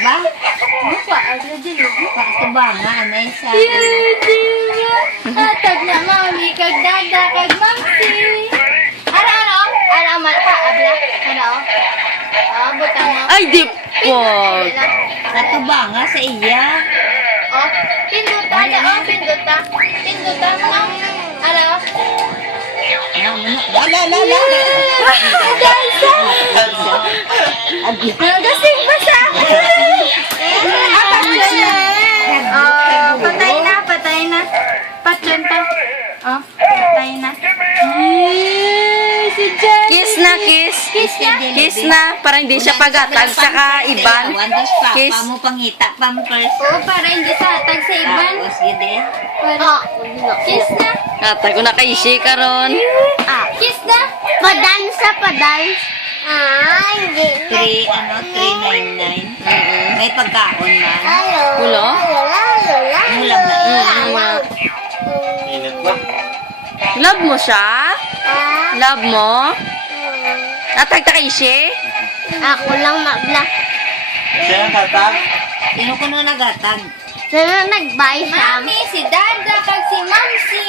ba? Muka, agla dili. Pakatubanga, anay sa... Hatag na mami, kag dada, kag mamsi. Ano? Ano, malaka, abla. Ano? Butang mo. Ay, di po. Katubanga sa iya. Oh, pinduta na, pinduta. Pinduta mo. Ano? La. Dansa! Adi. Nagasing ba siya? Patay na. Patyon pa. Patay na. Si Jen. Kiss na, kiss. Kiss na. Parang hindi siya pagatag, saka iban. Wandas pa, Kiss. pa mo pangita, pampers. Para hindi sa hatag sa iban. Tapos, yun eh. Kiss na. Atag ko na kay Ishi karon. Kiss na. Padance. Hindi. 399. May pagkaon man. Ulo? Mulang na iya. Love mo siya? Love mo? Atag ta kay Ishi? Ako lang magla. Siya katag. Sino ko na nagatag? Sana nag-buy siya. Mami, si Dada, kag si Mamsi.